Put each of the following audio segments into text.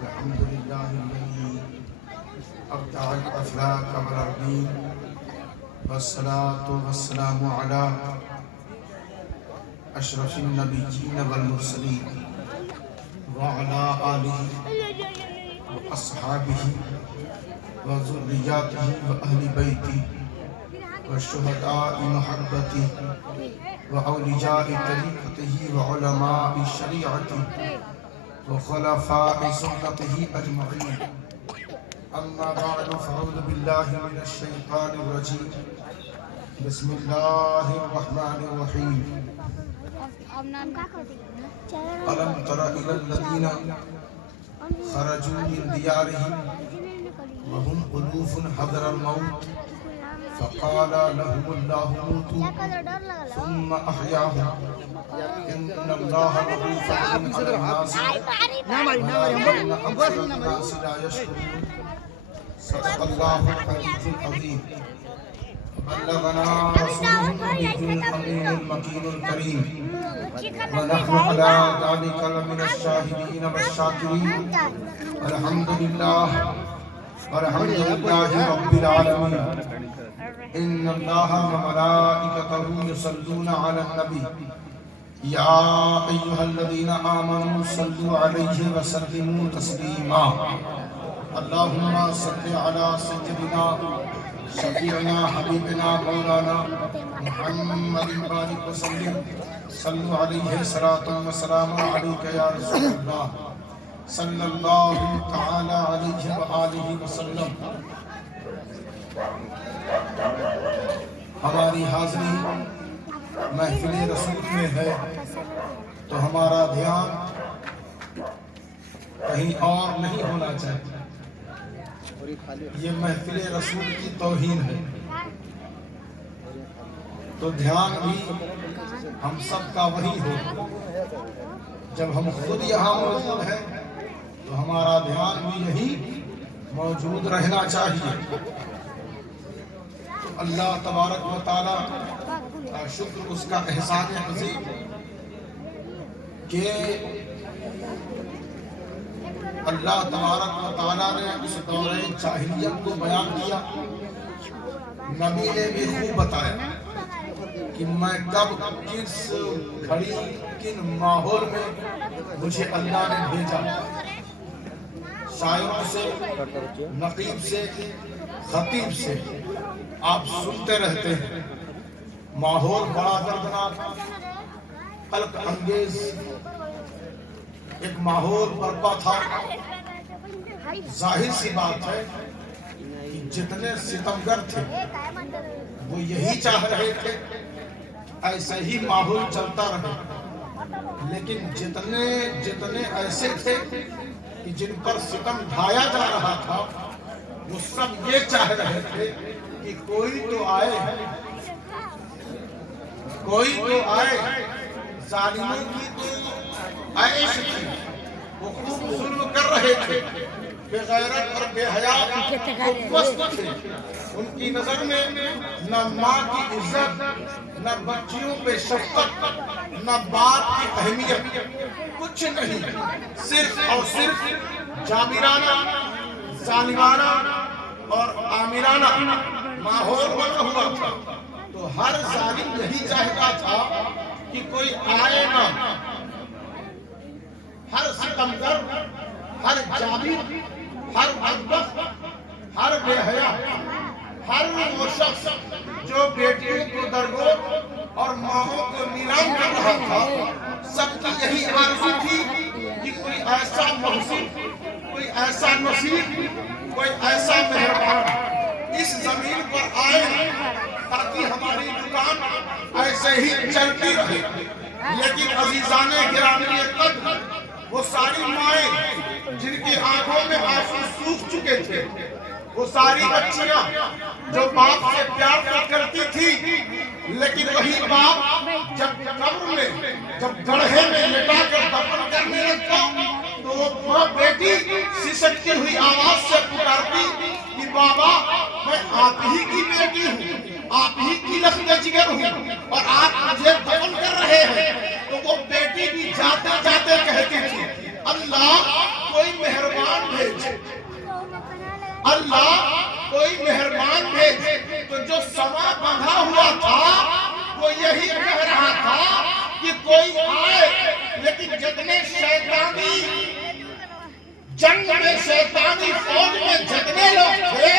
الحمد لله الذي أبدع الأفلاك والأرضين والصلاة والسلام على أشرف النبيين والمرسلين وعلى آله وأصحابه وذرياته وأهل بيته والشهداء محبته وأولياء طريقته وعلماء شريعته وخلفاء سنته أجمعين. أما بعد فأعوذ بالله من الشيطان الرجيم. بسم الله الرحمن الرحيم. ألم تر إلى الذين خرجوا من ديارهم وهم ألوف حذر الموت فقال لهم الله موتوا ثم أحياهم إن الله له فضل على الناس ولكن أكثر الناس لا يشكرون. صدق الله العلي العظيم. بلغنا رسوله النبي الأمين المكين الكريم ونحن على ذلك لمن الشاهدين والشاكرين. الحمد لله رب العالمين. إن الله وملائكته يصلون على النبي يا أيها الذين آمنوا صلوا عليه وسلموا تسليما. اللهم صل على سيدنا شفيعنا حبيبنا مولانا محمد بارك وسلم. صلوا عليه صلاة وسلام عليك يا رسول الله صلی اللہ تعالی علیہ وآلہ وسلم. ہماری حاضری محفل رسول میں ہے تو ہمارا دھیان کہیں اور نہیں ہونا چاہیے. یہ محفل رسول کی توہین ہے تو دھیان بھی ہم سب کا وہی ہو. جب ہم خود یہاں موجود ہیں تو ہمارا دھیان بھی یہی موجود رہنا چاہیے. تو اللہ تبارک و تعالی کا شکر، اس کا احسان عظیم کہ اللہ تبارک و تعالی نے اس دور جاہلیت کو بیان کیا. نبی نے بھی خوب بتایا کہ میں کب کس گھڑی کن ماحول میں مجھے اللہ نے بھیجا. شاعروں سے، نقیب سے، خطیب سے آپ سنتے رہتے ہیں. ماحول بڑا دردناک، قلق انگیز ایک ماحول برپا تھا. ظاہر سی بات ہے کہ جتنے ستمگر تھے وہ یہی چاہ رہے تھے ایسے ہی ماحول چلتا رہے، لیکن جتنے ایسے تھے کہ جن پر ستم ڈھایا جا رہا تھا وہ سب یہ چاہ رہے تھے کہ کوئی تو آئے، ظالموں کی تو عیش تھی، وہ خوب ظلم کر رہے تھے، بے غیرت اور بے حیا مست تھے. ان کی نظر میں نہ ماں کی عزت، نہ بچیوں پہ شفقت، نہ باپ کی اہمیت، کچھ نہیں. صرف اور صرف جابرانہ، ظالمانہ اور آمرانہ ماحول بنا ہوا تھا. تو ہر ظالم یہی چاہتا تھا کہ کوئی آئے نہ. ہر ستمگر، ہر جابر، ہر بدبخت، ہر بے حیا، ہر وہ شخص جو بیٹیوں کو درگور اور ماؤں کو نیلام کر رہا تھا، سب کی یہی آرزو تھی کہ کوئی ایسا محسن، کوئی ایسا نصیر، کوئی ایسا مہربان اس زمین پر آئے تاکہ ہماری دکان ایسے ہی چلتی رہے. لیکن عزیزان گرامی قدر، وہ ساری مائیں جن کی آنکھوں میں آنسو سوکھ چکے تھے، وہ ساری بچیاں جو باپ سے پیار کرتی تھی، لیکن وہی باپ جب قبر میں، جب گڑھے میں لٹا کر دفن کرنے لگتا تو وہ بیٹی سسکتی ہوئی آواز سے پکارتی کہ بابا میں آپ ہی کی بیٹی ہوں، آپ ہی کی لخت جگر ہوں اور آپ مجھے دفن کر رہے ہیں. تو وہ بیٹی بھی جاتے جاتے کہتی تھی اللہ کوئی مہربان بھیج، اللہ کوئی مہربان بھیج۔ تو جو سما بندھا ہوا تھا وہ یہی کہہ رہا تھا کہ کوئی آئے، لیکن جتنے شیطانی جنگ میں، شیطانی فوج میں جتنے لوگ تھے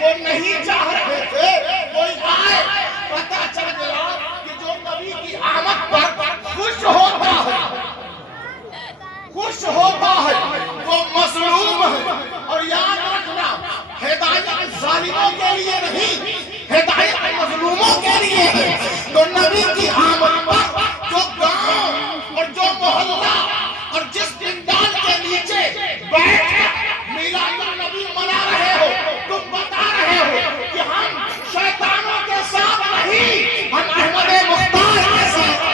وہ نہیں چاہ رہے تھے کوئی آئے۔ پتہ چل گیا کہ جو نبی کی آمد پر خوش ہوتا ہے، خوش ہوتا ہے، وہ مظلوم ہے۔ اور یاد رکھنا، ہدایت ظالموں کے لیے نہیں، ہدایت مظلوموں کے لیے ہے۔ تو نبی کی آمد پر جو گاؤں اور جو محلہ اور جس پنڈال کے نیچے بیٹھ کر میلاد النبی منا رہے ہو، تم بتا رہے ہو کہ ہم شیطانوں کے ساتھ نہیں، ہم احمد مختار کے ساتھ۔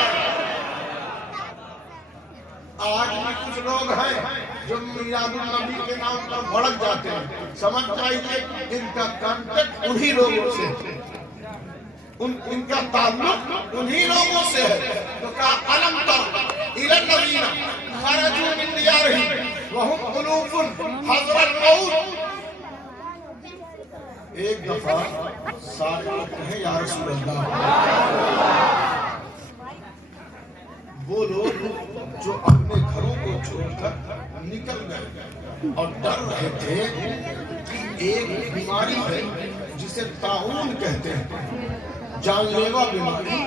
آج بھی کچھ لوگ ہیں جو میلاد النبی کے نام پر بھڑک جاتے ہیں۔ سمجھ جائیے ان کا کانٹیکٹ انہی لوگوں سے، ان کا تعلق انہی لوگوں سے ہے۔ تو کہا الم تر الی الذین خرجوا من دیارہم وہم الوف حذر الموت۔ ایک دفعہ سارے لوگ کہیں یا رسول اللہ، وہ لوگ جو اپنے گھروں کو چھوڑ کر نکل گئے اور ڈر رہے تھے کہ ایک بیماری ہے جسے طاعون کہتے ہیں، جان لیوا بیماری۔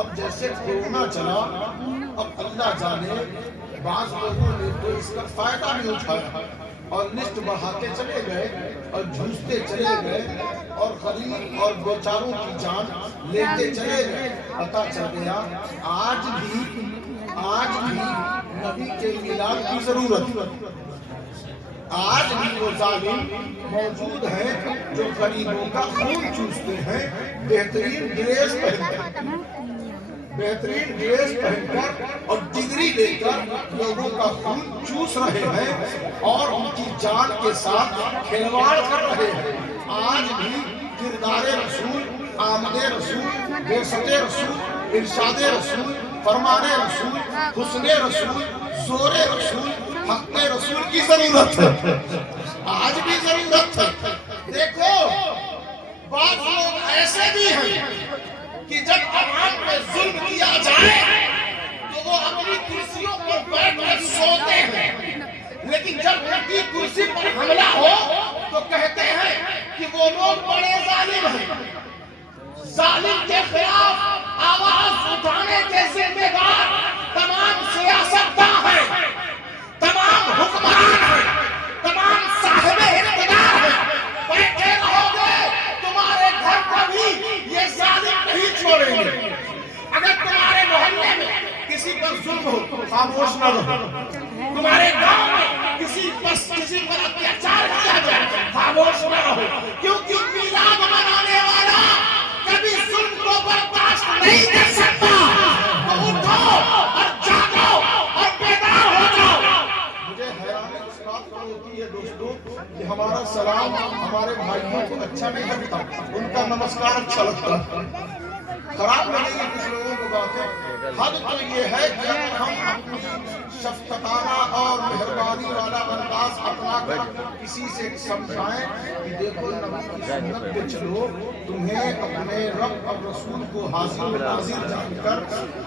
اب جیسے کورونا چلا، اب اللہ جانے بعض لوگوں نے تو اس کا فائدہ نہیں اٹھایا اور لسٹ بڑھاتے چلے گئے اور جھوستے چلے گئے اور غریب اور بیچاروں کی جان لیتے چلے گئے۔ پتہ چل گیا آج بھی نبی کے میلاد کی ضرورت، آج بھی وہ ظالم موجود ہیں جو غریبوں کا خون چوستے ہیں، بہترین ڈریس پہن کر اور ڈگری لے کر لوگوں کا خون چوس رہے ہیں اور ان کی جان کے ساتھ کھلواڑ کر رہے ہیں۔ آج بھی کردار رسول، آمد رسول، بعثت رسول، ارشاد رسول، فرمان رسول، حسن رسول، زور رسول، حق رسول کی ضرورت ہے، آج بھی ضرورت ہے۔ دیکھو بعض لوگ ایسے بھی ہیں کہ جب عوام پہ ظلم کیا جائے تو وہ اپنی کرسیوں پر بیٹھ کر سوتے ہیں، لیکن جب ان کی کرسی پر حملہ ہو تو کہتے ہیں کہ وہ لوگ بڑے ظالم ہیں۔ ظالم کے خلاف آواز اٹھانے کے ذمہ دار تمام سیاستداں ہیں، تمام حکمران ہیں، تمام صاحب اقتدار ہیں۔ بیٹھے رہو گے، تمہارے گھر کو بھی یہ ظالم نہیں چھوڑیں گے۔ اگر تمہارے محلے میں کسی پر ظلم ہو، خاموش نہ رہو۔ تمہارے گاؤں میں کسی پر اتیاچار کیا جائے، خاموش نہ رہو، کیونکہ میلاد منانے والا کبھی ظلم کو برداشت نہیں کر سکتا۔ تو اٹھو اور جاگو اور بیدار ہو جاؤ۔ مجھے حیرانی اس بات پر ہوتی ہے دوستو کہ ہمارا سلام ہمارے بھائیوں کو اچھا نہیں لگتا، ان کا نمسکار اچھا لگتا ہے۔ خراب لگے گی کچھ لوگوں کو باتیں۔ حد تو یہ ہے کہ ہم اپنی شفقتانہ اور مہربانی والا انداز اپنا کر کسی سے سمجھائیں کہ دیکھو نبی کی سنت پہ چلو، تمہیں اپنے رب اور رسول کو حاضر و ناظر جان کر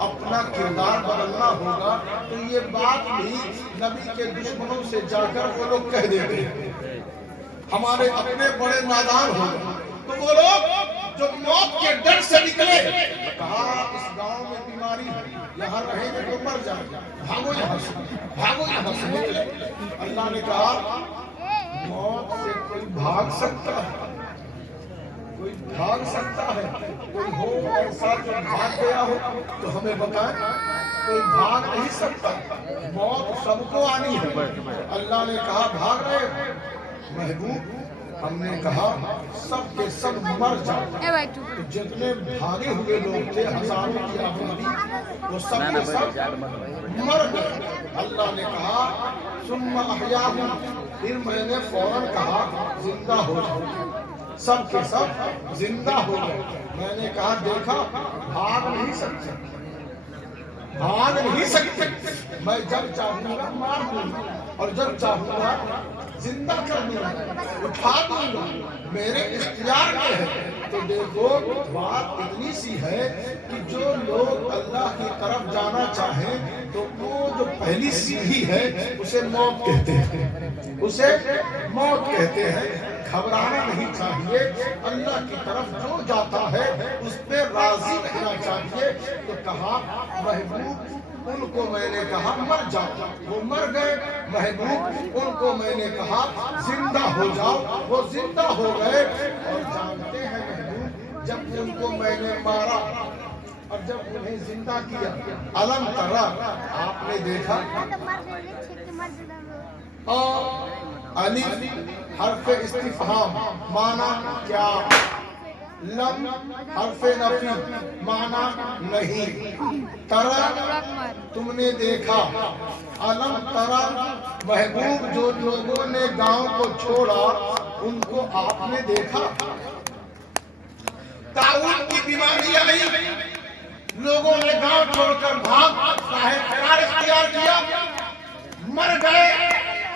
اپنا کردار بدلنا ہوگا۔ تو یہ بات بھی نبی کے دشمنوں سے جا کر وہ لوگ کہہ دیتے ہیں، ہمارے اپنے بڑے نادان ہو گئے۔ تو وہ لوگ جو موت کے ڈر سے نکلے، کہا اس گاؤں میں بیماری ہے، یہاں رہیں گے تو مر جائیں گے، بھاگو یہاں سے نکلے۔ اللہ نے کہا موت سے کوئی بھاگ سکتا ہے؟ کوئی بھاگ سکتا ہے؟ کوئی ہو ایسا جو بھاگ گیا ہو تو ہمیں بتائیں۔ کوئی بھاگ نہیں سکتا، موت سب کو آنی ہے۔ اللہ نے کہا بھاگ رہے محبوب، ہم نے کہا سب کے سب مر جائیں۔ تو جتنے بھاگے ہوئے لوگ تھے، ہزاروں کی آبادی، وہ سب کے سب مر گئے۔ اللہ نے کہا ثم احیاہم، پھر میں نے فوراً کہا زندہ ہو جاؤ، سب کے سب زندہ ہو گئے۔ میں نے کہا دیکھا بھاگ نہیں سکتے، میں جب چاہوں گا مار دوں گا۔ اور جب چاہوں گا زندہ کر دوں گا، اٹھا دوں گا، میرے اختیار میں ہے۔ تو دیکھو بات اتنی سی ہے کہ جو لوگ اللہ کی طرف جانا چاہیں تو وہ جو پہلی سیڑھی ہے اسے موت کہتے ہیں، اسے موت کہتے ہیں۔ گھبرانا نہیں چاہیے، اللہ کی طرف جو جاتا ہے اس پہ راضی رہنا چاہیے۔ تو کہا محبوب ان کو میں نے کہا مر جاؤ، وہ مر گئے۔ محبوب ان کو میں نے کہا زندہ ہو جاؤ، وہ زندہ ہو گئے۔ اور جانتے ہیں محبوب جب ان کو میں نے مارا اور جب انہیں زندہ کیا، علم ترا آپ نے دیکھا، اور الف حرف استفہام معنی کیا، لم حرف نفی معنی نہیں، ترا تم نے دیکھا، علم ترا محبوب جو لوگوں نے گاؤں کو چھوڑا ان کو آپ نے دیکھا۔ طاعون کی بیماری آئی، لوگوں نے گاؤں چھوڑ کر بھاگ فرار اختیار کیا، مر گئے،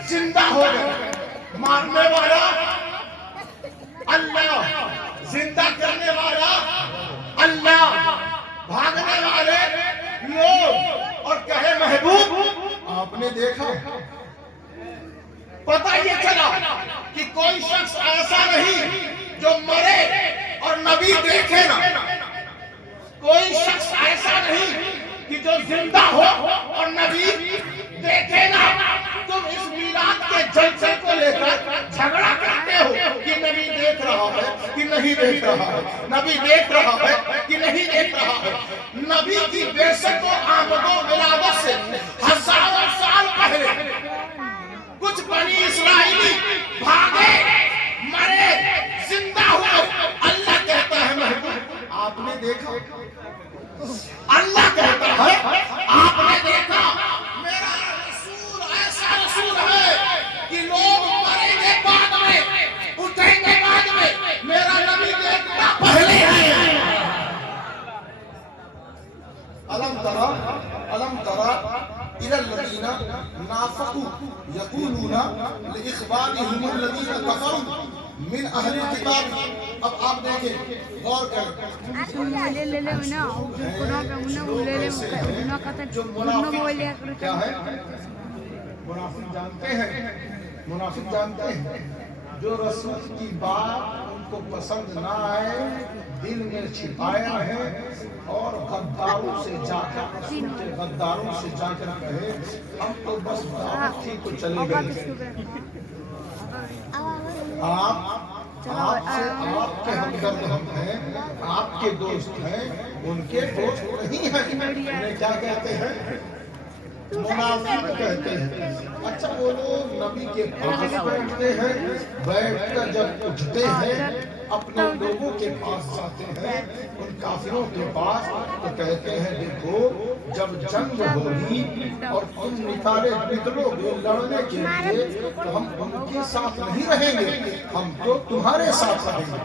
زندہ ہو گئے۔ مارنے والا اللہ، زندہ کرنے والا اللہ، بھاگنے والے لوگ۔ اور کہے محبوب آپ نے دیکھا، پتہ یہ چلا کہ کوئی شخص ایسا نہیں جو مرے اور نبی دیکھے نہ، کوئی شخص ایسا نہیں کہ جو زندہ ہو اور نبی دیکھے نہ۔ تم اس میلاد کے جلسے کو لے کر جھگڑا کرتے ہو کہ نبی دیکھ رہا ہے کہ نہیں دیکھ رہا ہے، نبی دیکھ رہا ہے کہ نہیں دیکھ رہا ہے۔ نبی کی بعثت و آمد و ولادت سے ہزاروں سال پہلے کچھ بنی اسرائیلی بھاگے، مرے، زندہ ہوئے۔ اللہ کہتا ہے محبوب آپ نے دیکھا، اللہ کہتا ہے آپ نے دیکھا۔ میرا رسول ایسا رسول ہے کہ لوگ مریں گے بعد میں، اٹھیں گے بعد میں، میرا نبی دیکھتا پہلے ہے۔ علم ترا إلى الذين نافقوا يقولون لإخوانهم الذين كفروا من أهل الكتاب۔ اب آپ دیکھیں غور کریں، جو منافق کیا ہے، منافق جانتے ہیں، منافق جانتے ہیں جو رسول کی بات ان کو پسند نہ آئے دل میں چھپائے رہے اور غداروں سے جا کر رسول کے غداروں سے جا کر کہے ہم تو بس دعوت تھی تو چلے گئے۔ آپ کے ہمدرد ہم ہیں، آپ کے دوست ہیں، ان کے دوست نہیں ہیں۔ انہیں کیا کہتے ہیں؟ منافق کہتے ہیں۔ اچھا وہ لوگ نبی کے پاس بیٹھتے ہیں، بیٹھ کر جب اٹھتے ہیں اپنے لوگوں کے پاس جاتے ہیں، ان کافروں کے پاس، تو کہتے ہیں دیکھو جب جنگ ہوگی اور تم نکلو گے لڑنے کے لیے تو ہم ان کے ساتھ نہیں رہیں گے، ہم تو تمہارے ساتھ رہیں گے،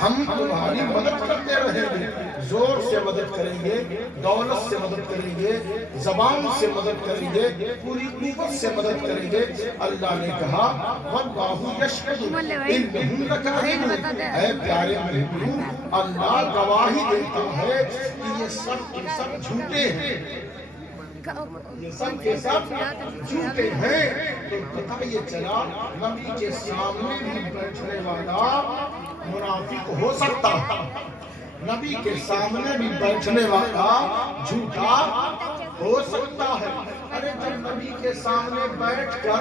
ہم تمہاری مدد کرتے رہیں گے، زور سے مدد کریں گے، دولت سے مدد کریں گے، زبان سے مدد کریں گے، پوری قوت سے مدد کریں گے۔ اللہ نے کہا وَاللَّهُ يَشْهَدُ إِنَّهُمْ لَكَاذِبُونَ، اے پیارے محبوب اللہ گواہی دیتا ہے کہ یہ سب کے سب جھوٹے ہیں، یہ سب کے سب جھوٹے ہیں۔ تو پتہ یہ چلا نبی کے سامنے بھی بیٹھنے والا منافق ہو سکتا ہے، نبی کے سامنے بھی بیٹھنے والا جھوٹا ہو سکتا ہے۔ ارے جب نبی کے سامنے بیٹھ کر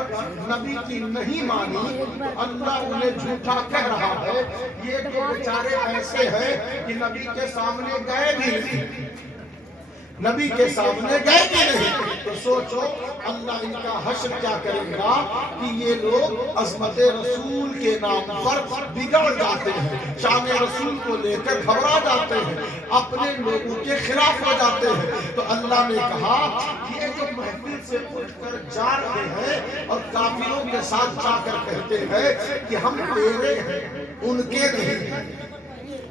نبی کی نہیں مانی تو اللہ انہیں جھوٹا کہہ رہا ہے۔ یہ تو بیچارے ایسے ہیں کہ نبی کے سامنے گئے بھی نہیں، نبی کے سامنے گئے بھی نہیں، تو سوچو اللہ ان کا حشر کیا کرے گا کہ یہ لوگ عظمت رسول کے نام پر بگڑ جاتے ہیں، شان رسول کو لے کر گھبرا جاتے ہیں، اپنے لوگوں کے خلاف ہو جاتے ہیں۔ تو اللہ نے کہا یہ جو محفل سے اٹھ کر جا رہے ہیں اور کافروں کے ساتھ جا کر کہتے ہیں کہ ہم تیرے ہیں ان کے نہیں ہیں،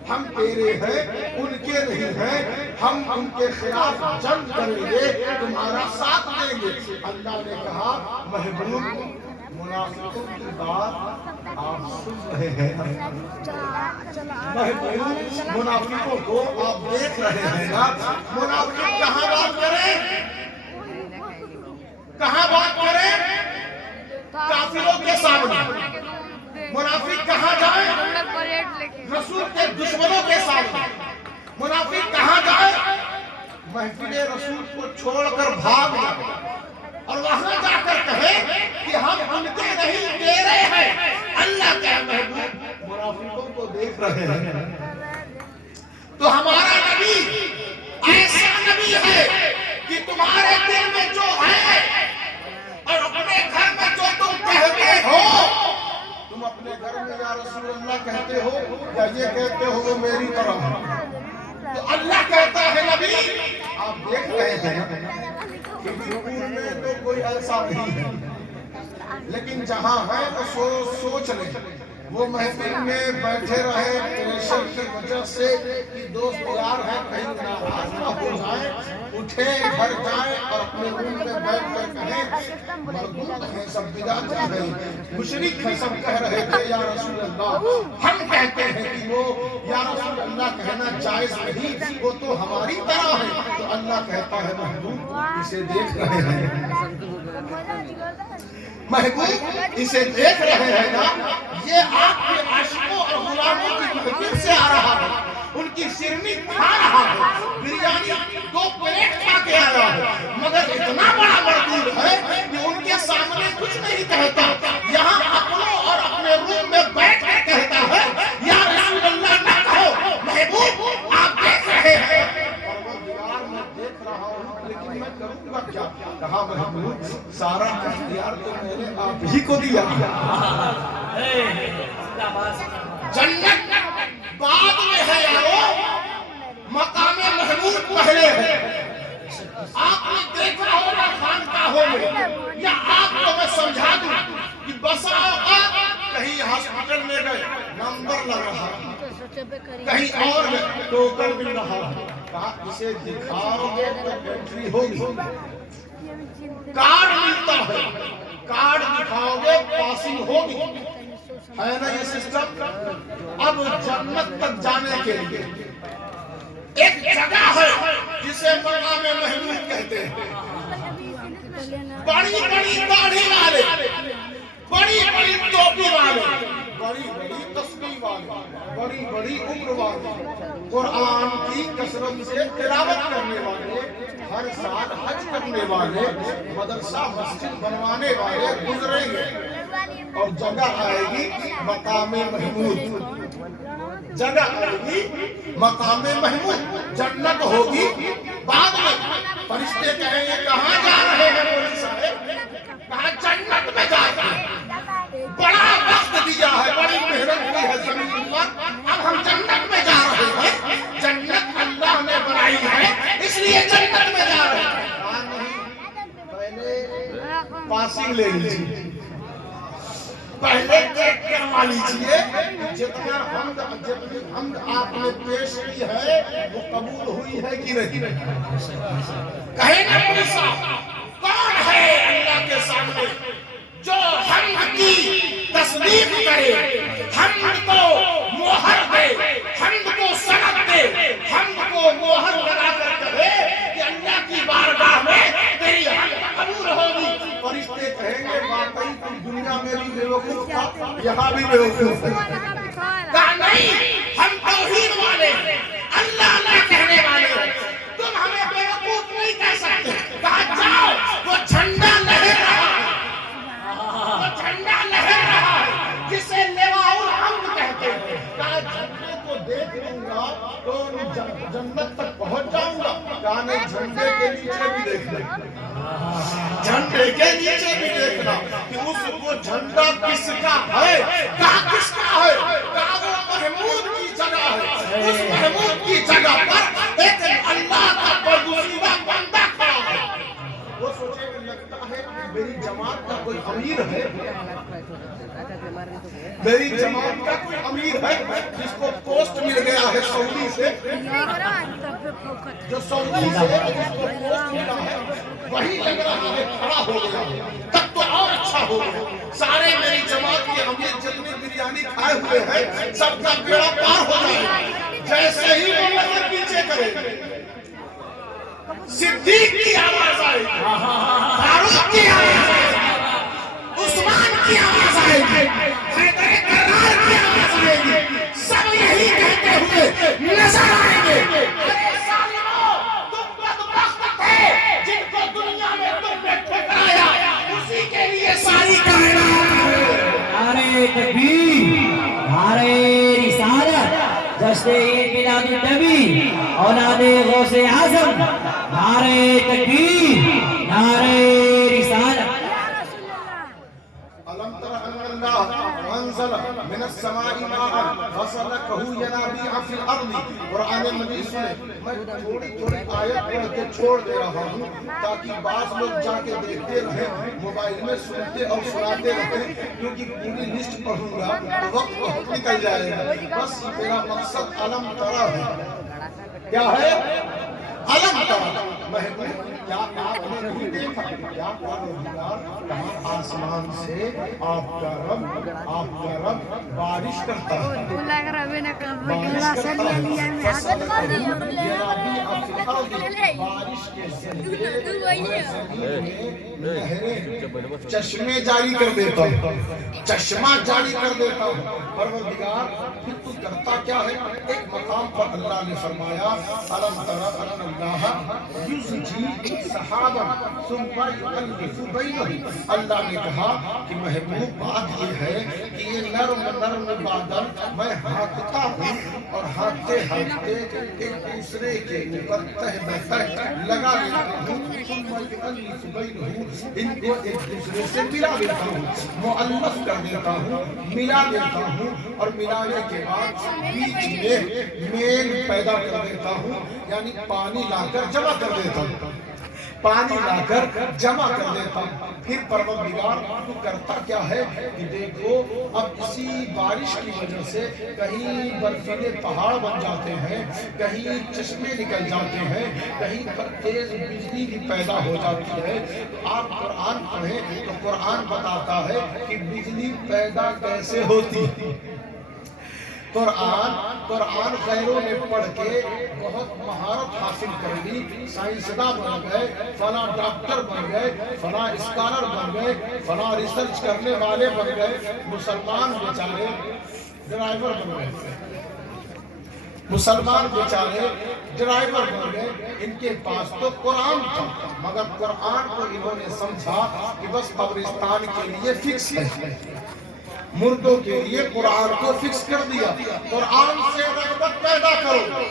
ہم تیرے ہیں ان کے نہیں ہیں، ہم ان کے خلاف جنگ کریں گے، تمہارا ساتھ دیں گے۔ اللہ نے کہا محبوب منافقوں کی بات آپ سن رہے ہیں، محبوب منافقوں کو آپ دیکھ رہے ہیں نا، منافق کہاں بات کریں، کہاں بات کریں؟ کافروں کے سامنے۔ منافق کہاں جائے؟ رسول کے دشمنوں کے سامنے۔ منافق کہاں جائے؟ محفل رسول کو چھوڑ کر بھاگ جائے اور وہاں جا کر کہے کہ ہم ان کے نہیں تیرے ہیں۔ اللہ کے محبوب منافقوں کو دیکھ رہے ہیں، تو ہمارا نبی ایسا نبی ہے کہ تمہارے دل میں جو ہے اور اپنے گھر میں جو تم کہتے ہو، تم اپنے گھر میں یا رسول اللہ کہتے ہو یا یہ کہتے ہو وہ میری طرح ہے، تو اللہ کہتا ہے نبی آپ دیکھ رہے ہیں کہ بالکل میں تو کوئی ایسا نہیں ہے، لیکن جہاں ہے تو سوچ لیں، وہ محفل میں بیٹھے رہے پریشر کی وجہ سے کہ دوست یار ہیں کہیں ناراض نہ ہو جائیں، اٹھیں گھر جائیں اور اپنے روم میں بیٹھ کر کہیں مردود ہیں سب بدعت ہیں مشرک ہیں سب کہہ رہے تھے یا رسول اللہ، ہم کہتے ہیں کہ وہ یا رسول اللہ کہنا جائز نہیں، وہ تو ہماری طرح ہے، تو اللہ کہتا ہے محبوب اسے دیکھ رہے ہیں، محبوب اسے دیکھ رہے ہیں نا، یہ آپ کے عاشقوں اور غلاموں کی محفل سے آ رہا ہے، ان کی شیرنی کھا رہا ہے، بریانی 2 پلیٹ کھا کے آیا ہے، مگر اتنا بڑا مردود ہے کہ ان کے سامنے کچھ نہیں کہتا، یہاں اپنوں اور اپنے روم میں بیٹھ کر کہتا ہے یا رسول اللہ نہ کہو، محبوب آپ دیکھ رہے ہیں، پروردگار میں دیکھ رہا ہوں لیکن میں کروں گا کیا؟ کہا محبوب سارا اختیار تو میں نے آپ ہی کو دیا، جنت بعد میں ہے یارو، مقام محمود پہلے ہے، آپ نے دیکھا ہوگا خانقاہوں میں، یا آپ کو میں سمجھا دوں کہ بسا اوقات کہیں ہاسپٹل میں گئے نمبر لگ رہا کہیں اور گئے ٹوکن مل رہا، کہا اسے دکھاؤ گے تو انٹری ہوگی، کارڈ ملتا ہے، کارڈ دکھاؤ گے پاسنگ ہوگی، ہے نا یہ سسٹم؟ اب جنت تک جانے کے لیے ایک جگہ ہے جسے مقام محمود کہتے ہیں، بڑی بڑی داڑھی والے، بڑی بڑی ٹوپی والے، بڑی بڑی تسبیح والے، بڑی بڑی عمر والے، قرآن کی کثرت سے تلاوت کرنے والے، ہر سال حج کرنے والے، مدرسہ مسجد بنوانے والے گزریں گے، اور جگہ آئے گی مقام محمود، جگہ آئے گی مقام محمود، جنت ہوگی، بعد میں فرشتے کہیں گے کہاں جا رہے ہیں مولی صاحب؟ کہاں جنت میں جا رہے ہیں، بڑا وقت دیا ہے، بڑی محنت کی ہے زمین پر، اب ہم جنت میں جا رہے ہیں، جنت اللہ نے بنائی ہے اس لیے جنت میں جا رہے ہیں، پہلے پاسنگ لے لیجیے، پہلے چیک کروا لیجیے، جتنا حمد آپ نے پیش کی ہے وہ قبول ہوئی ہے کہ نہیں؟ کہیں نا پولیس کون ہے اللہ کے سامنے جو حمد کی تصدیق کرے، حمد کو مہر دے، حمد کو سند دے، حمد کو مہر لگا کر کہے کہ اللہ کی بارگاہ میں تیری حمد قبول ہوگی، فرشتے کہیں گے واقعی تم دنیا میں بھی بیوقوف تھا، یہاں بھی بیوقوف ہے، کہا نہیں ہم توحید والے ہیں، اللہ نہ کہنے والے ہیں، تم ہمیں بیوقوف نہیں کہہ سکتے، کہا جاؤ وہ جھنڈا لہر رہا ہے، وہ جھنڈا لہر رہا ہے جسے لواء الحمد کہتے ہیں، کہا جھنڈے کو دیکھ لوں گا تو جنت تک پہنچ جاؤں گا، کہا نہیں جھنڈے کے نیچے بھی دیکھ لیں، جھنڈے کے نیچے بھی دیکھنا کہ وہ جھنڈا کس کا ہے، کہا کس کا ہے، کہا وہ محمود کی جگہ ہے، اس محمود کی جگہ پر ایک اللہ کا برگزیدہ بندہ کھڑا ہے، وہ سوچے کہ لگتا ہے میری جماعت کا کوئی امیر ہے؟ میری جماعت کا کوئی امیر ہے جس کو پوسٹ مل گیا ہے سعودی سے، جو سعودی سے جس کو پوسٹ ملا ہے وہی لگ رہا ہے کھڑا ہو گیا؟ تب تو اور اچھا ہو گیا۔ سارے میری جماعت کے امیر جتنے بریانی کھائے ہوئے ہیں سب کا بیڑا پار ہو جائے۔ جیسے ہی وہ نظر پیچھے کرے صدیق کی آواز آئے گی، فاروق کی آواز آئے گی، عثمان کی آواز آئے گی، حیدر کرار کی آواز آئے گی، سب یہی کہتے ہوئے نظر آئیں گے، ارے ظالموں تم بدبخت تھے جن کو دنیا میں تم نے ٹھکرایا، اسی کے لیے ساری کائنات ہے۔ نعرہ تکبیر، نعرہ رسالت، جشن عید میلاد النبی، اولاد غوث اعظم، نعرہ تکبیر، نعرہ رسالت۔ ألم تر أن الله أنزل من السماء ماء فسلكه ينابيع في الأرض۔ قرآن مجید سنے، میں تھوڑی تھوڑی آیت پڑھ کے چھوڑ دے رہا ہوں تاکہ بعض لوگ جا کے دیکھتے رہیں، موبائل میں سنتے اور سناتے رہیں، کیونکہ پوری لسٹ پڑھوں گا تو وقت بہت نکل جائے گا۔ بس میرا مقصد علم ترا ہے۔ کیا ہے؟ علم ترا۔ محبوب کیا آپ نے نہیں دیکھا؟ کیا کہاں آسمان سے آپ کا رب بارش کرتا ہے، بارش کے ذریعے چشمے جاری کر دیتا ہوں، چشمہ جاری کر دیتا ہوں۔ پروردگار پھر تو کرتا کیا ہے؟ ایک مقام پر اللہ نے فرمایا أَلَمْ تَرَ أَنَّ اللَّهَ يُزْجِي سَحَابًا ثُمَّ يُؤَلِّفُ بَيْنَهُمْ۔ اللہ نے کہا کہ محبوب بات یہ ہے کہ یہ نرم نرم بادل میں ہانکتا ہوں اور ہانکتے ہانکتے ایک دوسرے کے اوپر تہ بتہ لگا دیتا ہوں، ثُمَّ يُؤَلِّفُ بَيْنَهُمْ، ان کو ایک دوسرے سے ملا دیتا ہوں، مؤلف کر دیتا ہوں، ملا دیتا ہوں، اور ملانے کے بعد بیچ میں میل پیدا کر دیتا ہوں، یعنی پانی لا کر جمع کر دیتا ہوں، پانی لا کر جمع کر دیتا ہوں۔ پھر پروردگار تو کرتا کیا ہے کہ دیکھو اب اسی بارش کی وجہ سے کہیں برفیلے پہاڑ بن جاتے ہیں، کہیں چشمے نکل جاتے ہیں، کہیں پر تیز بجلی بھی پیدا ہو جاتی ہے۔ آپ قرآن پڑھیں تو قرآن بتاتا ہے کہ بجلی پیدا کیسے ہوتی ہے۔ قرآن غیروں نے پڑھ کے بہت مہارت حاصل کر لی، سائنسداں بن گئے، فلاں ڈاکٹر بن گئے، فلاں اسکالر بن گئے، فلاں ریسرچ کرنے والے بن گئے، مسلمان بیچارے ڈرائیور بن گئے، مسلمان بیچارے ڈرائیور بن گئے۔ ان کے پاس تو قرآن تھا، مگر قرآن کو انہوں نے سمجھا کہ بس قبرستان کے لیے فکس ہے، مردوں کے لیے قرآن کو فکس کر دیا۔ قرآن سے رغبت پیدا کرو۔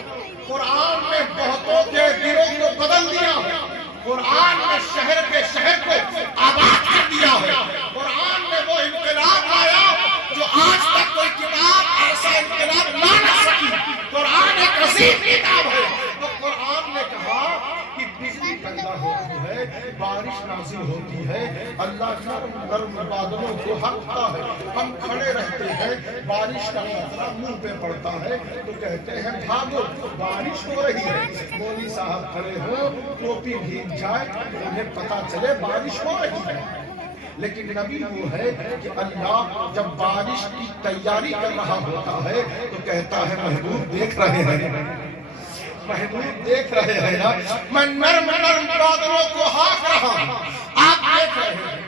قرآن نے بہتوں کے دلوں کو بدل دیا ہے، قرآن نے شہر کے شہر کو آباد کر دیا ہے، قرآن نے وہ انقلاب لایا جو آج تک کوئی کتاب ایسا انقلاب لا نہ سکی۔ قرآن ایک عظیم کتاب ہے۔ تو قرآن نے کہا کہ بجلی پیدا ہوتی ہے، بارش نازل ہوتی ہے، اللہ نرم نرم بادلوں کو ہانکتا ہے، ہم کھڑے رہتے ہیں، بارش کا قطرہ منہ پہ پڑتا ہے تو کہتے ہیں بھاگو بارش ہو رہی ہے۔ مولوی صاحب کھڑے ہو، ٹوپی بھیگ جائے، انہیں پتا چلے بارش ہو رہی ہے۔ لیکن نبی وہ ہے کہ اللہ جب بارش کی تیاری کر رہا ہوتا ہے تو کہتا ہے محبوب دیکھ رہے ہیں، محبوب دیکھ رہے ہیں نا، میں نرم نرم بادلوں کو ہانک رہا ہوں، آپ دیکھ رہے ہیں،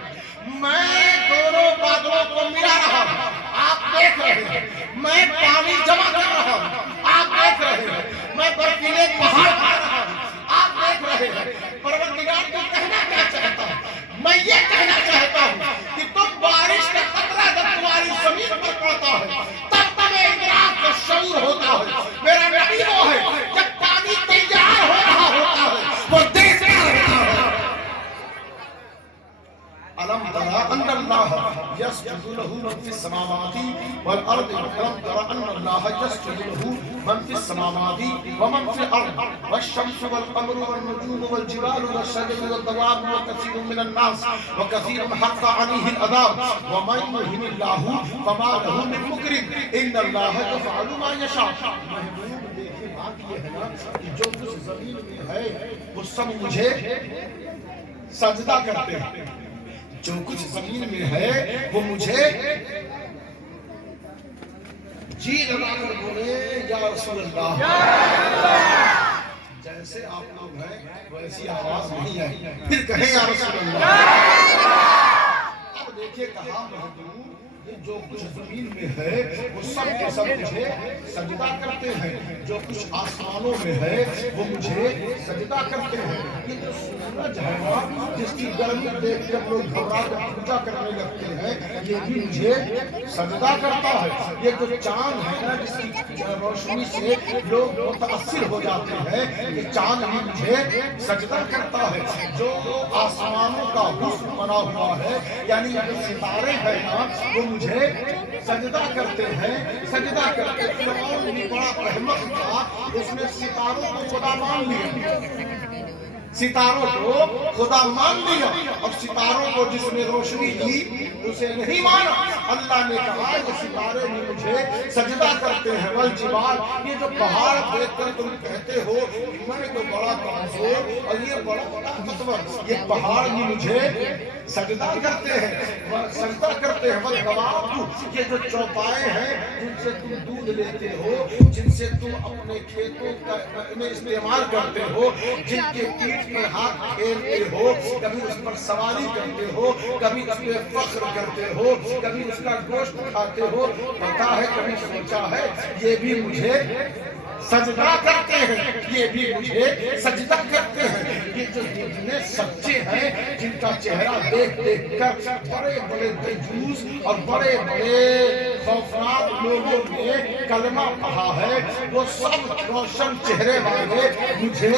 میں دونوں بادلوں کو ملا رہا ہوں، آپ دیکھ رہے ہیں، میں پانی جمع کر رہا ہوں، آپ دیکھ رہے ہیں، میں برفیلے پہاڑ کر رہا ہوں، آپ دیکھ رہے ہیں۔ پروردگار تو کہنا کیا چاہتا ہے؟ میں یہ کہنا چاہتا ہوں کہ تم بارش کا قطرہ جب تمہاری زمین پر پڑتا ہے تب تمہیں ادراک و شعور ہوتا ہے۔ میرا نبی وہ ہے جب پانی تیار ہو رہا ہوتا ہے وہ دیکھتا رہتا ہے۔ أَلَمْ تَرَ أَنَّ ان اللہ یسجد لہ من فی السماوات والارض الم تر ان اللہ یسجد لہ من فی السماوات ومن فی الارض والشمس والقمر والنجوم والجبال والشجر والدواب وكثير من الناس وكثير حق عليه العذاب ومن يهن الله فما له من مكرم ان اللہ یفعل ما یشاء۔ محبوب دیکھیں بات یہ ہے نا کہ جو کچھ زمین میں ہے وہ سب مجھے سجدہ کرتے ہیں، جو کچھ زمین میں ہے وہ مجھے جی لگا کر بولے یا رسول اللہ۔ جیسے آپ لوگ ہیں ویسی آواز نہیں آئی، پھر کہیں یا رسول اللہ۔ اب دیکھیں کہا محبوب جو کچھ زمین میں ہے وہ سب کے سب مجھے سجدہ کرتے ہیں، جو کچھ آسمانوں میں ہے وہ مجھے سجدہ کرتے ہیں۔ یہ جو سورج ہے نا جس کی گرمی دیکھ کر لوگ گھبرا کر پوجا کرنے لگتے ہیں، یہ بھی مجھے سجدہ کرتا ہے۔ یہ جو چاند ہے نا جس کی روشنی سے لوگ متاثر ہو جاتے ہیں، یہ چاند بھی مجھے سجدہ کرتا ہے۔ جو آسمانوں کا حسن بنا ہوا ہے یعنی جو ستارے ہیں نا وہ مجھے سجدہ کرتے ہیں، سجدہ کرتے ہیں۔ فرعون بھی بڑا احمق تھا، اس نے ستاروں کو خدا مان لیا، ستاروں کو خدا مان لیا، اور ستاروں کو جس نے روشنی دی اسے نہیں مانا۔ اللہ نے کہا یہ ستارے بھی مجھے سجدہ کرتے ہیں۔ والجبال، یہ جو پہاڑ دیکھ کر تم کہتے ہو میں تو بڑا کمزور اور یہ بڑا طاقتور، یہ پہاڑ بھی مجھے سجدہ کرتے ہیں، سجدہ کرتے ہیں۔ والدواب، یہ جو چوپائے ہیں جن سے تم دودھ لیتے ہو، جن سے تم اپنے کھیتوں میں استعمال کرتے ہو، جن کے پیٹھ میں ہاتھ کھیلتے ہو، کبھی اس پر سواری کرتے ہو، کبھی اس پہ فخر کرتے ہو، کبھی اس کا گوشت کھاتے ہو، پتا ہے کبھی سوچا ہے یہ بھی مجھے سجدہ کرتے ہیں، یہ بھی مجھے سجدہ کرتے ہیں۔ یہ جو اتنے سچے ہیں جن کا چہرہ دیکھ دیکھ کر بڑے بڑے دیوس اور بڑے بڑے خوفناک لوگوں نے کلمہ پڑھا ہے، وہ سب روشن چہرے والے مجھے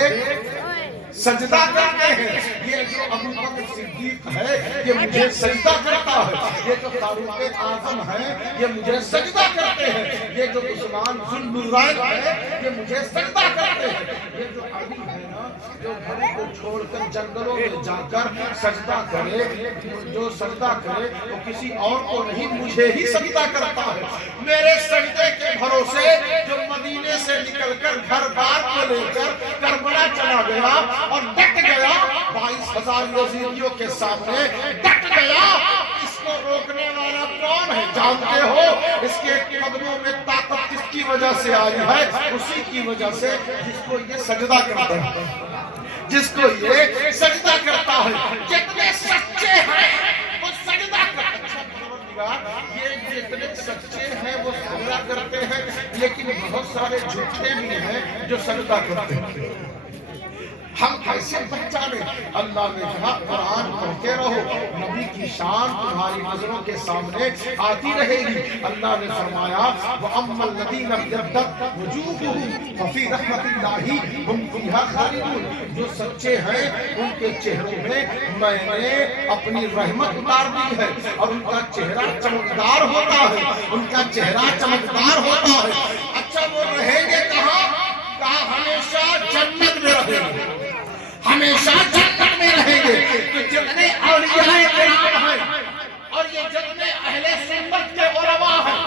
سجدہ کرتے ہیں۔ یہ جو ابو بکر صدیق ہے یہ مجھے سجدہ کرتا ہے، یہ جو فاروق اعظم ہے یہ مجھے سجدہ کرتے ہیں، یہ جو عثمان ذو النورین ہے یہ مجھے سجدہ کرتے ہیں، یہ جو علی ہے نا جو گھر کو چھوڑ کر جنگلوں میں جا کر سجدہ کرے، جو سجدہ کرے وہ کسی اور کو نہیں مجھے ہی سجدہ کرتا ہے۔ میرے سجدے کے بھروسے جو مدینے سے نکل کر گھر بار کو لے کر کربلا چلا گیا اور ڈٹ گیا 22,000 یزیدیوں کے سامنے ڈٹ گیا، اس کو روکنے والا کون ہے جانتے ہو؟ اس کے قدموں میں طاقت کس کی وجہ سے آئی ہے؟ اسی کی وجہ سے جس کو یہ سجدہ کرتا ہے، جس کو یہ سجدہ کرتا ہے۔ جتنے سچے ہیں وہ سجدہ کرتے ہیں، یہ جتنے سچے ہیں وہ سجدہ کرتے ہیں، لیکن بہت سارے جھوٹے بھی ہیں جو سجدہ کرتے ہیں۔ ہم کیسے پہچانے؟ اللہ نے کہا قرآن پڑھتے رہو، نبی کی شان تمہاری نظروں کے سامنے آتی رہے گی۔ اللہ نے فرمایا وَأَمَّا الَّذِينَ ابْيَضَّتْ وُجُوهُهُمْ فَفِي رَحْمَةِ اللَّهِ هُمْ فِيهَا خَالِدُونَ، جو سچے ہیں ان کے چہروں میں میں نے اپنی رحمت اتار دی ہے اور ان کا چہرہ چمکدار ہوتا ہے، ان کا چہرہ چمکدار ہوتا ہے۔ اچھا وہ رہیں گے کہاں؟ کہا ہمیشہ جنت میں رہیں گے، ہمیشہ جنت میں رہیں گے۔ تو جتنے اولیاء کرام ہیں اور یہ جتنے اہل سنت کے علماء ہیں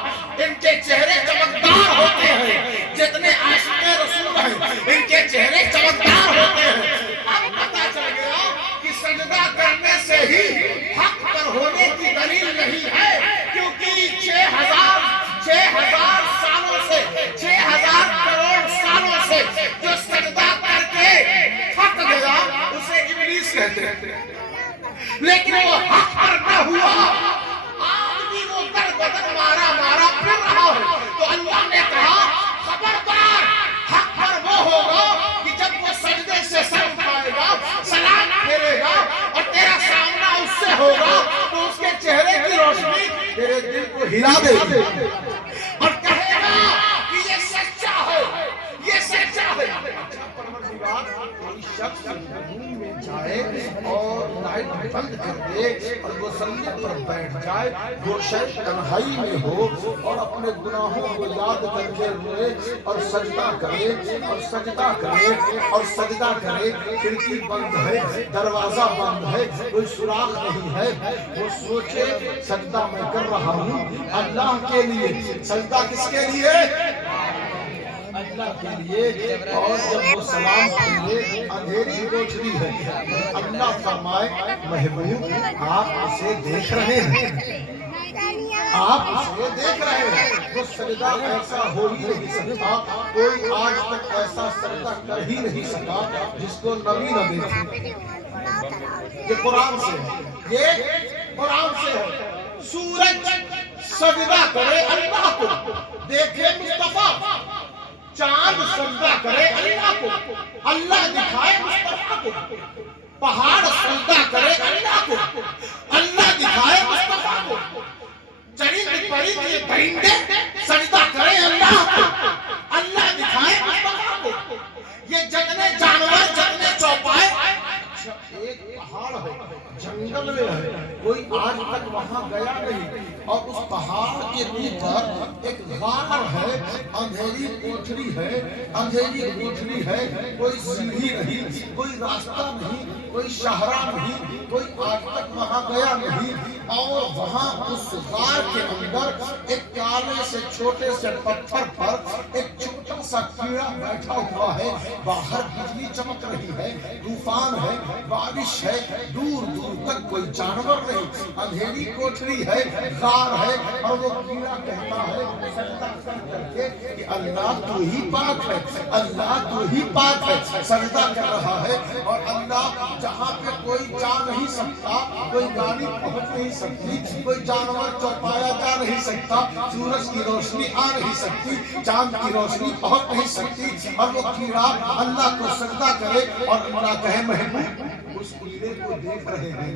ان کے چہرے چمکدار ہوتے ہیں، جتنے عاشق رسول ہیں ان کے چہرے چمکدار ہوتے ہیں۔ اب پتہ چل گیا کہ سجدہ کرنے سے ہی حق پر ہونے کی دلیل نہیں ہے، کیونکہ 6,000 سالوں سے 6,000 کروڑ سالوں سے جو سجدہ کر کے تھک گیا اسے ابلیس کہتے ہیں، لیکن وہ حق پر نہ ہوا، آج بھی وہ در بدر مارا پھر رہا ہے۔ تو اللہ نے کہا خبردار، حق پر وہ ہوگا کہ جب وہ سجدے سے سر اٹھائے گا، سلام پھیرے گا اور تیرا سامنا اس سے ہوگا تو اس کے چہرے کی روشنی تیرے دل کو ہلا دے گی اور کہے گا کہ یہ سچا ہے، یہ سچا ہے۔ کوئی شخص جہنم میں جائے اور لائٹ بند کر دے اور مصلی پر بیٹھ جائے، گوشہ تنہائی میں ہو اور اپنے گناہوں کو یاد کر کے روئے اور سجدہ کرے اور سجدہ کرے اور سجدہ کرے، کھڑکی بند ہے، دروازہ بند ہے، کوئی سوراخ نہیں ہے، وہ سوچے سجدہ میں کر رہا ہوں اللہ کے لیے۔ سجدہ کس کے لیے؟ اللہ کے لیے۔ اور جب وہ سلام کیے، اندھیری کوٹھری ہے، اللہ فرمائے محبوب آپ اسے دیکھ رہے ہیں، آپ اسے دیکھ رہے ہیں۔ وہ سجدہ ایسا ہو ہی نہیں سکتا، کوئی آج تک ایسا سجدہ کر ہی نہیں سکا جس کو نبی نہ دیکھے۔ یہ قرآن سے ہے، یہ قرآن سے ہے۔ سورج سجدہ کرے اللہ کو، دیکھے مصطفیٰ، چاند سجدہ کرے اللہ کو، اللہ دکھائے مصطفیٰ کو، پہاڑ سجدہ کرے اللہ کو، اللہ دکھائے مصطفیٰ کو، چرند پرند یہ پرندے سجدہ کرے اللہ کو، اللہ دکھائے مصطفیٰ کو، یہ جتنے جانور جتنے چوپائے، ایک پہاڑ ہے جنگل میں ہے، کوئی آج تک وہاں گیا نہیں، اور اس پہاڑ کے اوپر ایک غار ہے، اندھیری کوٹھری ہے، اندھیری کوٹھری ہے، کوئی سیڑھی نہیں، کوئی راستہ نہیں، کوئی شاہراہ نہیں، کوئی آج تک وہاں گیا نہیں، اور وہاں اس غار کے اندر ایک کالے سے چھوٹے سے پتھر پر ایک چھوٹا سا کیڑا بیٹھا ہوا ہے، باہر بجلی چمک رہی ہے، طوفان ہے، بارش ہے، دور دور تک کوئی جانور نہیں، اندھیری کوٹھری ہے، غار ہے، اور وہ کیڑا کہتا ہے سجدہ کر کے کہ اللہ تو ہی پاک ہے، اللہ تو ہی پاک ہے، سجدہ کر رہا ہے، اور اللہ جہاں پہ کوئی جا نہیں سکتا، کوئی گاڑی پہنچ نہیں سکتی، کوئی جانور چوپایا جا نہیں سکتا، سورج کی روشنی آ نہیں سکتی، چاند کی روشنی پہنچ نہیں سکتی، اور وہ کیڑا اللہ کو سجدہ کرے اور اللہ کہے محبوب اس کیڑے کو دیکھ رہے ہیں،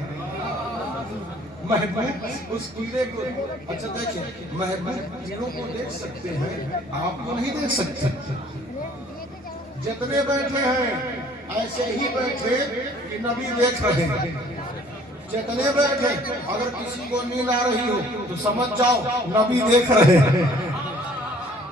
محبوب اس کیڑے کو۔ اچھا دیکھیں، محبوب کیڑوں کو دیکھ سکتے ہیں، آپ کو نہیں دیکھ سکتے۔ جتنے بیٹھے ہیں ایسے ہی بیٹھے کہ نبی دیکھ رہے ہیں، جتنے بیٹھے، اگر کسی کو نیند آ رہی ہو تو سمجھ جاؤ نبی دیکھ رہے ہیں،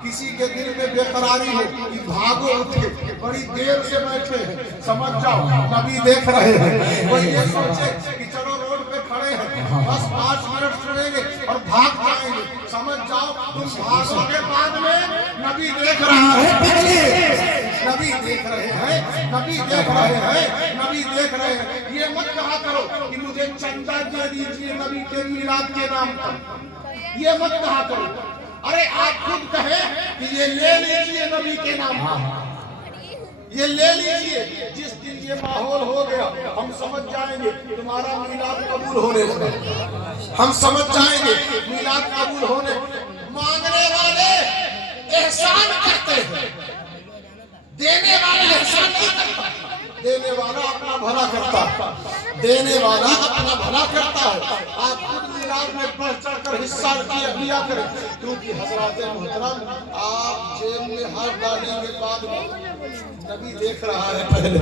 کسی کے دل میں بے قراری ہو کہ بھاگو اٹھے، بڑی دیر سے بیٹھے ہیں، سمجھ جاؤ نبی دیکھ رہے ہیں۔ وہ یہ سوچے کہ چلو روڈ پہ کھڑے ہیں، بس 5 منٹ سنیں گے اور بھاگ جائیں گے، سمجھ جاؤ تم بھاگو کے بعد میں نبی دیکھ رہا ہے، نبی دیکھ رہے ہیں، نبی دیکھ رہے ہیں، نبی دیکھ رہے ہیں۔ یہ مت کہا کرو کہ مجھے چندہ دے دیجئے نبی کے میلاد کے نام پر، یہ مت کہا کرو، ارے آپ خود کہیں کہ یہ لے لیجئے نبی کے نام پر، یہ لے لیجئے۔ جس دن یہ ماحول ہو گیا ہم سمجھ جائیں گے تمہارا میلاد قبول ہونے لگا، ہم سمجھ جائیں گے میلاد قبول ہونے۔ مانگنے والے احسان کرتے ہیں، دینے والا احسان نہیں کرتا، دینے والا اپنا بھلا کرتا، دینے والا اپنا بھلا کرتا ہے۔ آپ خود میلاد میں بڑھ چڑھ کر حصہ لیا کریں، کیونکہ حضرات محترم آپ جیب میں ہاتھ ڈالنے کے بعد نبی دیکھ رہا ہے، پہلے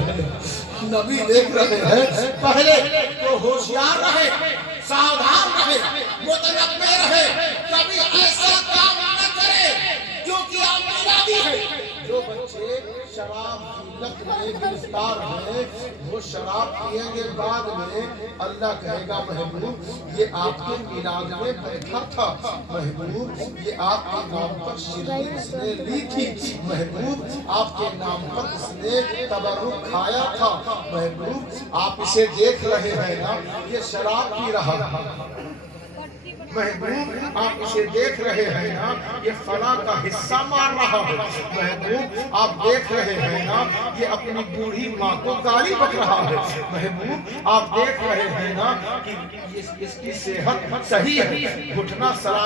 نبی دیکھ رہے ہیں، پہلے تو ہوشیار رہے، ساودھان رہے، متنبہ رہے، کبھی ایسا کام نہ کرے کیونکہ آپ میلادی ہیں۔ جو بچے شراب کی لت میں گرفتار ہیں وہ شراب پیئیں گے، بعد میں اللہ کہے گا محبوب یہ آپ کے میلاد میں بیٹھا تھا، محبوب یہ آپ کے نام پر شیرنی اس نے لی تھی، محبوب آپ کے نام پر اس نے تبرک کھایا تھا، محبوب آپ اسے دیکھ رہے ہیں نا یہ شراب پی رہا ہے، محبوب آپ اسے دیکھ رہے ہیں نا یہ فلاں کا حصہ مار رہا ہے، محبوب آپ دیکھ رہے ہیں نا یہ اپنی بوڑھی ماں کو گالی بک رہا ہے، محبوب آپ دیکھ رہے ہیں نا کہ اس کی صحت صحیح ہے، گھٹنا سلام